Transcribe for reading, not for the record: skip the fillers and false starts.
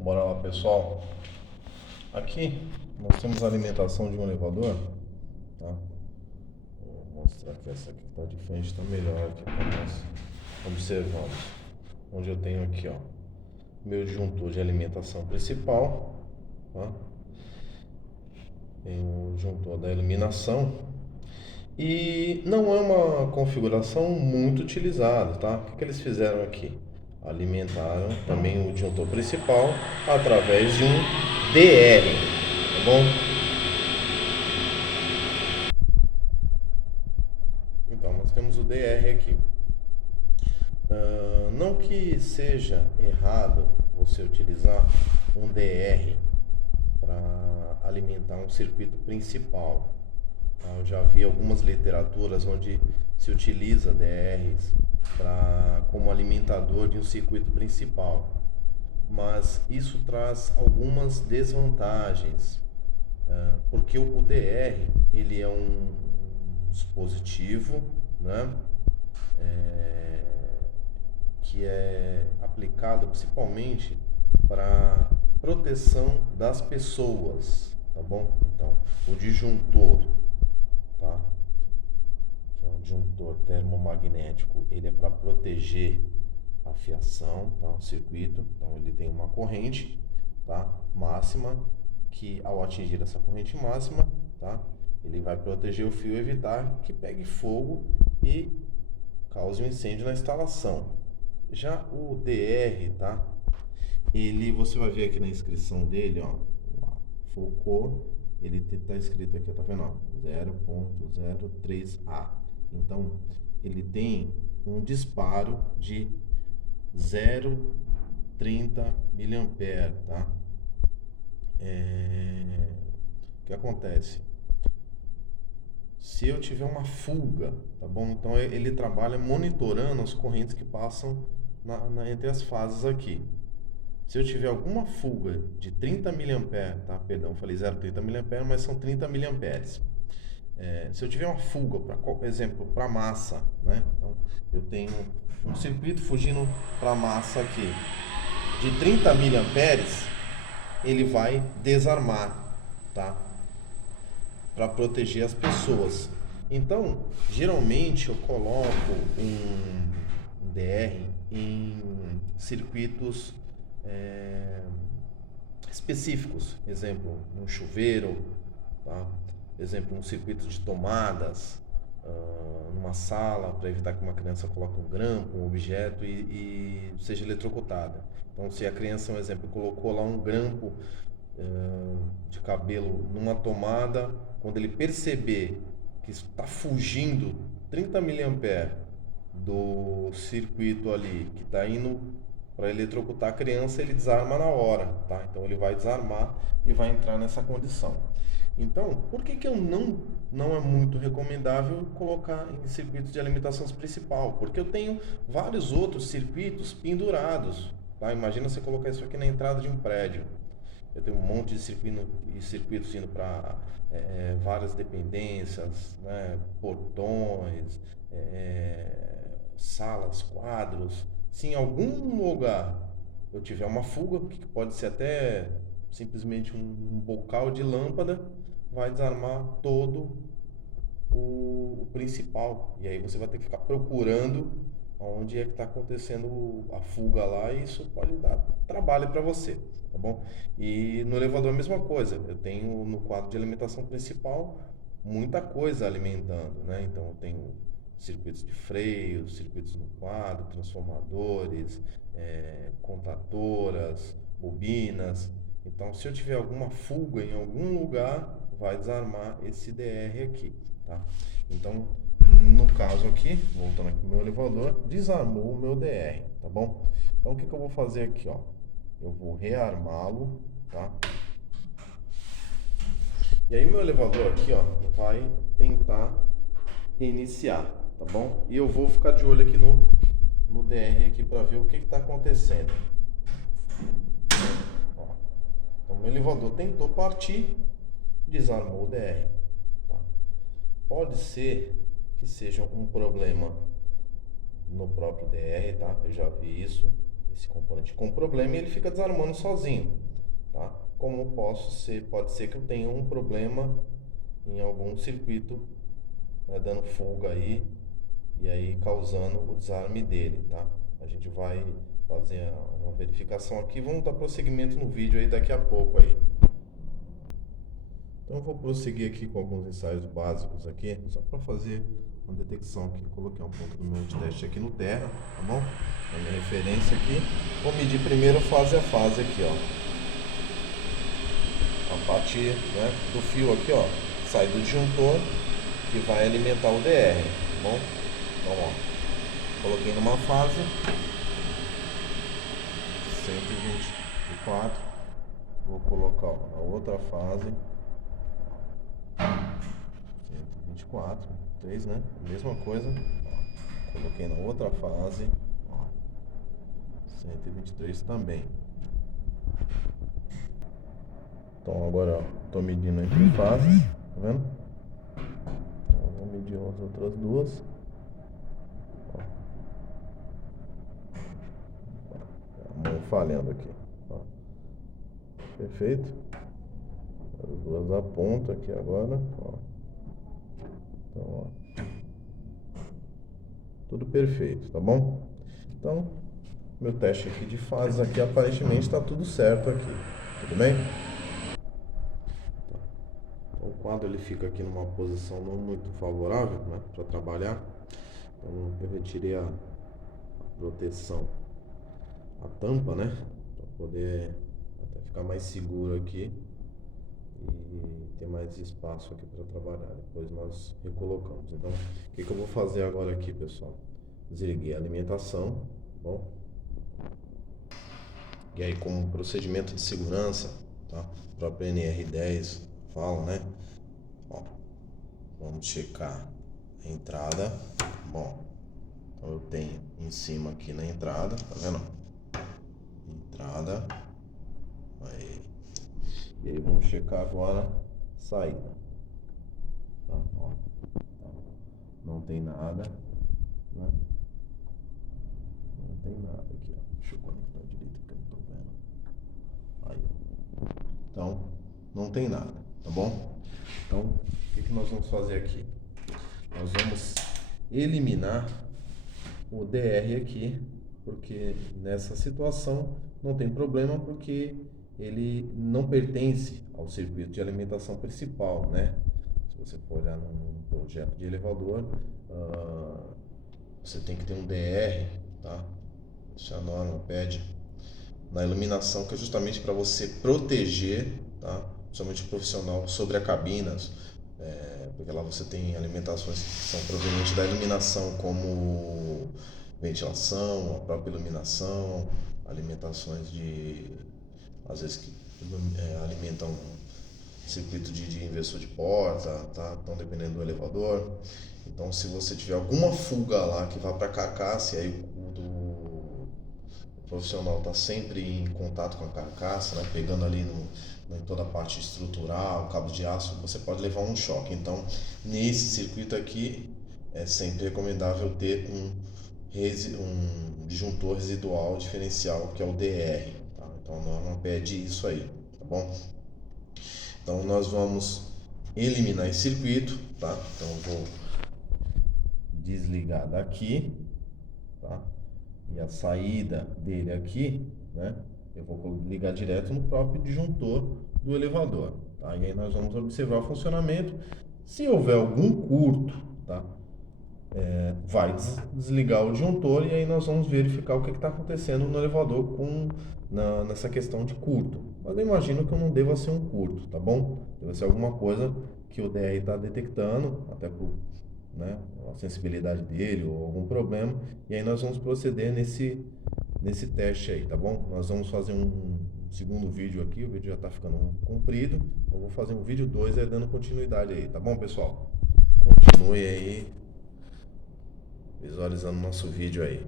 Bora lá, pessoal. Aqui nós temos a alimentação de um elevador, tá? Vou mostrar que essa aqui que está de frente está melhor aqui para nós observarmos. Onde eu tenho aqui, ó, meu disjuntor de alimentação principal, tá? Tem o disjuntor da iluminação e não é uma configuração muito utilizada, tá? O que eles fizeram aqui? Alimentaram também o disjuntor principal através de um DR, tá bom? Então, nós temos o DR aqui. Não que seja errado você utilizar um DR para alimentar um circuito principal. Tá? Eu já vi algumas literaturas onde se utiliza DRs como alimentador de um circuito principal, mas isso traz algumas desvantagens, porque o DR ele é um dispositivo, né, que é aplicado principalmente para proteção das pessoas, tá bom? Então, o disjuntor, tá? Que é um disjuntor termomagnético, ele é para proteger a fiação, tá? O circuito, então ele tem uma corrente, tá? Máxima, que ao atingir essa corrente máxima, tá? Ele vai proteger o fio e evitar que pegue fogo e cause um incêndio na instalação. Já o DR, tá? Você vai ver aqui na inscrição dele, ó, Foucault, ele está escrito aqui, tá vendo? 0.03A. Então, ele tem um disparo de 0,30 miliampere, tá? O que acontece? Se eu tiver uma fuga, tá bom? Então ele trabalha monitorando as correntes que passam entre as fases aqui. Se eu tiver alguma fuga de 30 miliamperes, tá? Perdão, falei 0,30 miliamperes, mas são 30 miliamperes. Se eu tiver uma fuga, por exemplo, para massa, né? Então eu tenho um circuito fugindo para massa aqui de 30 miliamperes, ele vai desarmar, tá? Para proteger as pessoas. Então, geralmente eu coloco um DR em circuitos específicos, exemplo, um chuveiro, tá? Exemplo, um circuito de tomadas, numa sala, para evitar que uma criança coloque um grampo, um objeto e seja eletrocutada. Então, se a criança, um exemplo, colocou lá um grampo de cabelo numa tomada, quando ele perceber que está fugindo 30 miliamperes do circuito ali, que está indo para eletrocutar a criança, ele desarma na hora, tá? Então ele vai desarmar e vai entrar nessa condição. Então, por que eu não é muito recomendável colocar em circuitos de alimentação principal? Porque eu tenho vários outros circuitos pendurados, tá? Imagina você colocar isso aqui na entrada de um prédio. Eu tenho um monte de circuitos indo para várias dependências, né? Portões, salas, quadros. Se em algum lugar eu tiver uma fuga, que pode ser até simplesmente um bocal de lâmpada, vai desarmar todo o principal. E aí você vai ter que ficar procurando onde é que está acontecendo a fuga lá, e isso pode dar trabalho para você, tá bom? E no elevador a mesma coisa. Eu tenho no quadro de alimentação principal muita coisa alimentando, né? Então eu tenho circuitos de freio, circuitos no quadro, transformadores, contadoras, bobinas. Então, se eu tiver alguma fuga em algum lugar, vai desarmar esse DR aqui, tá? Então, no caso aqui, voltando aqui no meu elevador, desarmou o meu DR, tá bom? Então, o que eu vou fazer aqui, ó? Eu vou rearmá-lo, tá? E aí meu elevador aqui, ó, vai tentar reiniciar, tá bom? E eu vou ficar de olho aqui no DR aqui para ver o que está acontecendo. Ó, então meu elevador tentou partir, desarmou o DR. Tá? Pode ser que seja um problema no próprio DR, tá? Eu já vi isso. esse componente com problema e ele fica desarmando sozinho, tá? Como pode ser que eu tenha um problema em algum circuito, né, dando fuga aí e aí causando o desarme dele, tá? A gente vai fazer uma verificação aqui, vamos dar prosseguimento no vídeo aí daqui a pouco aí. Então eu vou prosseguir aqui com alguns ensaios básicos aqui, só para fazer uma detecção aqui. Coloquei um ponto do meu teste aqui no terra, tá bom? A minha referência aqui. Vou medir primeiro fase a fase aqui, ó. A partir, né, do fio aqui, ó, sai do disjuntor que vai alimentar o DR, tá bom? Então, ó, coloquei numa fase 124, vou colocar, ó, na outra fase 124, 3, né? Mesma coisa, ó, coloquei na outra fase, ó, 123 também. Então agora, ó, tô medindo entre fases, tá vendo? Então, vou medir as outras duas. A mão falhando aqui, ó. Perfeito. As duas apontam aqui agora, ó. Então, ó, tudo perfeito, tá bom? Então, meu teste aqui de fases aqui, aparentemente está tudo certo aqui, tudo bem? Então, o quadro ele fica aqui numa posição não muito favorável, né, para trabalhar. Então, eu retirei a proteção, a tampa, né, para poder até ficar mais seguro aqui e ter mais espaço aqui para trabalhar. Depois nós recolocamos. Então, o que eu vou fazer agora aqui, pessoal? Desliguei a alimentação, tá bom? E aí, como procedimento de segurança, tá? O próprio NR10 fala, né? Ó, vamos checar a entrada. Bom, então eu tenho em cima aqui na entrada, tá vendo? Entrada. Aí. E aí vamos checar agora saída. Tá? Ó. Não tem nada, né? Não tem nada aqui, ó. Deixa eu conectar direito porque eu não tô vendo. Aí, ó. Então, não tem nada, tá bom? Então, o que nós vamos fazer aqui? Nós vamos eliminar o DR aqui, porque nessa situação não tem problema, porque ele não pertence ao circuito de alimentação principal, né? Se você for olhar num projeto de elevador, você tem que ter um DR, tá? Isso a norma pede na iluminação, que é justamente para você proteger, tá? Principalmente o profissional, sobre a cabinas, porque lá você tem alimentações que são provenientes da iluminação, como ventilação, a própria iluminação, alimentações de, às vezes, que alimentam circuito de inversor de porta, tá? Então, dependendo do elevador. Então, se você tiver alguma fuga lá que vá para a carcaça, e aí o profissional está sempre em contato com a carcaça, né? Pegando ali em toda a parte estrutural, cabo de aço, você pode levar um choque. Então, nesse circuito aqui, é sempre recomendável ter um disjuntor residual diferencial, que é o DR, tá? Então, a norma pede isso aí, tá bom? Então, nós vamos eliminar esse circuito, tá? Então, eu vou desligar daqui, tá? E a saída dele aqui, né? Eu vou ligar direto no próprio disjuntor do elevador, tá? E aí nós vamos observar o funcionamento. Se houver algum curto, tá? Vai desligar o disjuntor e aí nós vamos verificar o que está acontecendo no elevador nessa questão de curto. Mas eu imagino que não deva ser um curto, tá bom? Deve ser alguma coisa que o DR está detectando, até por, né, a sensibilidade dele ou algum problema. E aí nós vamos proceder nesse teste aí, tá bom? Nós vamos fazer um segundo vídeo aqui, o vídeo já está ficando comprido. Então eu vou fazer um vídeo 2 aí dando continuidade aí, tá bom, pessoal? Continue aí visualizando nosso vídeo aí.